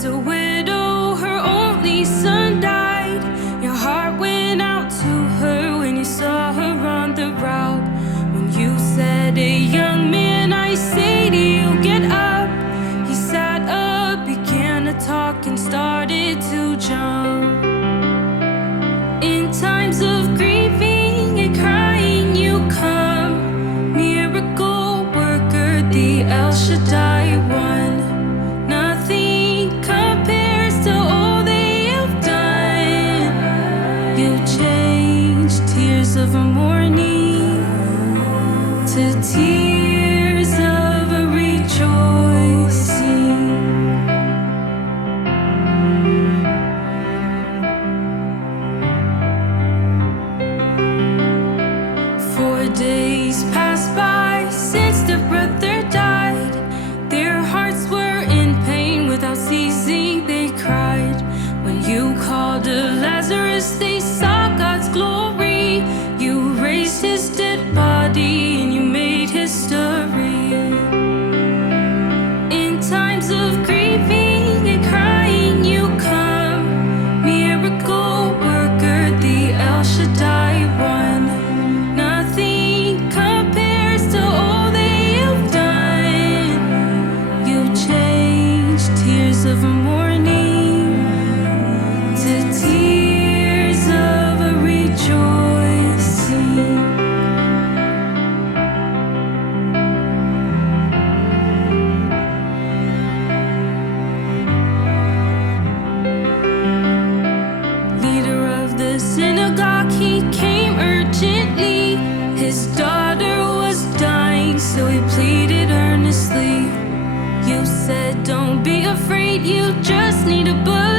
was a widow, her only son died. Your heart went out to her when you saw her on the route. When you said, a young man, I say to you, get up. He sat up, began to talk and started to jump. In times of grieving and crying, you come. Miracle worker, the El Shaddai one. Nothing compares to all they have done. You changed tears of a mourning to tears of a rejoicing. 4 days passed by since their brother died. Their hearts were in pain without ceasing, they cried. When you called to Lazarus, they saw God's glory. You raised his dead body and you made history. In times of grieving and crying, you come. Miracle worker, the El Shaddai one. Nothing compares to all they have done. You changed tears of a mourning to tears of a rejoicing. Leader of the synagogue, he came urgently. His daughter was dying, so he pleaded earnestly. You said, don't be afraid, you just need a book.